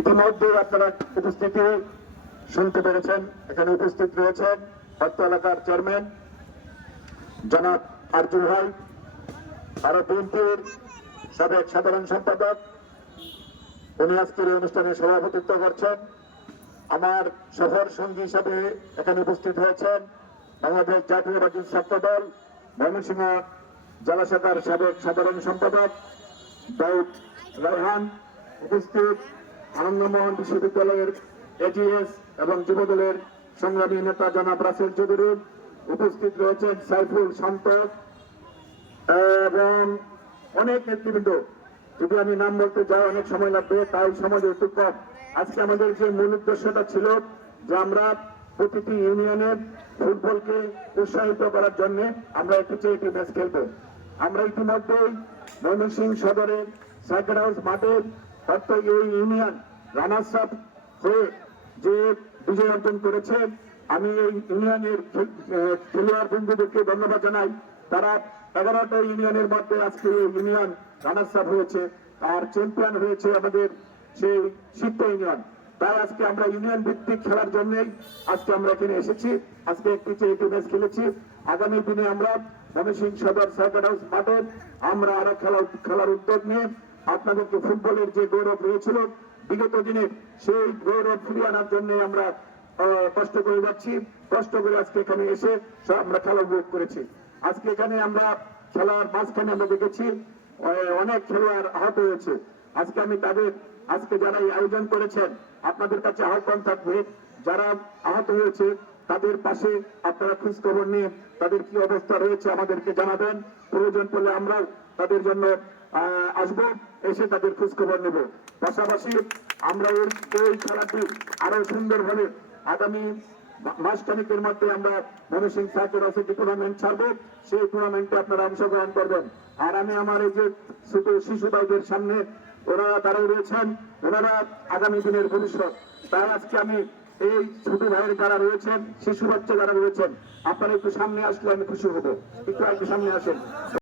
ইতিমধ্যে আপনারা উপস্থিতি শুনতে পেরেছেন। এখানে উপস্থিত রয়েছেন অর্থ এলাকার চেয়ারম্যান জনাব আরজু ভাই, আরো বিএনপির সাবেক সাধারণ সম্পাদক, উনি আজকের এই অনুষ্ঠানে সভাপতিত্ব করছেন। আমার সফর সঙ্গী হিসাবে এখানে উপস্থিত হয়েছেন বাংলাদেশ জাতীয়তাবাদী ছাত্র দল ময়মনসিংহ জেলা শাখার সাবেক সাধারণ সম্পাদক দাউদ রায়হান, উপস্থিত আনন্দমোহন বিশ্ববিদ্যালয়ের এজিএস এবং যুবদলের সংগ্রামী নেতা জনাব রাসেল চৌধুরী, উপস্থিত রয়েছেন সাইফুল শান্ত এবং অনেক নেতৃবৃন্দ। যদি আমি নাম বলতে যাই অনেক সময় লাগবে, তাই সময় একটু কম। আজকে আমাদের যে মূল উদ্দেশ্যটা ছিল যে আমরা প্রতিটি ইউনিয়নের ফুটবলকে উৎসাহিত করার জন্য আমরা একটি চ্যারিটি ম্যাচ খেলবো। আমরা ইতিমধ্যেই ময়মনসিংহ সদরের সার্কিট হাউস মাঠে অর্থাৎ এই ইউনিয়ন রানার্স আপ হয়ে যে বিজয় অর্জন করেছে, আমি এই ইউনিয়নের খেলোয়াড় বন্ধুদেরকে ধন্যবাদ জানাই। তারা 11টা ইউনিয়নের মধ্যে আজকে এই ইউনিয়ন রানার্স আপ হয়েছে, আর চ্যাম্পিয়ন হয়েছে আমাদের সেই শিক্ষা ইউনিয়ন। তাই আজকে আমরা ইউনিয়ন ভিত্তিক খেলার জন্যই আজকে আমরা এখানে এসেছি। আজকে একটি চ্যারিটি ম্যাচ খেলেছি। আগামী দিনে আমরা ময়মনসিংহ সদর সার্কিট হাউস মাঠে আমরা আরো খেলার উদ্যোগ নিয়ে আপনাদেরকে ফুটবলের যে গৌরব রয়েছিল বিগত দিনে সেই গৌরব ফিরিয়ে আনার জন্য আমরা কষ্ট করে যাচ্ছি। কষ্ট করে আজকে এখানে এসে আমরা খেলা উপভোগ করেছি। আজকে এখানে আমরা খেলার মাঝখানে আমরা দেখেছি অনেক খেলোয়াড় আহত হয়েছে। আজকে আমি তাদের আজকে যারা এই আয়োজন করেছেন আপনাদের কাছে আহ্বান থাকবে, যারা আহত হয়েছে তাদের পাশে আপনারা খোঁজ খবর নিয়ে তাদের কি অবস্থা রয়েছে আমাদেরকে জানাবেন। প্রয়োজন পড়লে আমরা তাদের জন্য আসবো, এসে তাদের খোঁজ খবর নেব। পাশাপাশি আমরা এই খেলাটি আরো সুন্দরভাবে আগামী মাসখানেকের মধ্যে আমরা ময়মনসিংহ সার্কিট হাউসে যে টুর্নামেন্ট ছাড়বো, সেই টুর্নামেন্টে আপনারা অংশগ্রহণ করবেন। আর আমি আমার এই যে ছোট শিশু ভাইদের সামনে ওরা দাঁড়িয়ে রয়েছেন, ওনারা আগামী দিনের ভবিষ্যৎ। তাই আজকে আমি এই ছোট ভাইয়ের যারা রয়েছেন, শিশু বাচ্চা যারা রয়েছেন, আপনারা একটু সামনে আসলে আমি খুশি হবো। একটু সামনে আসেন।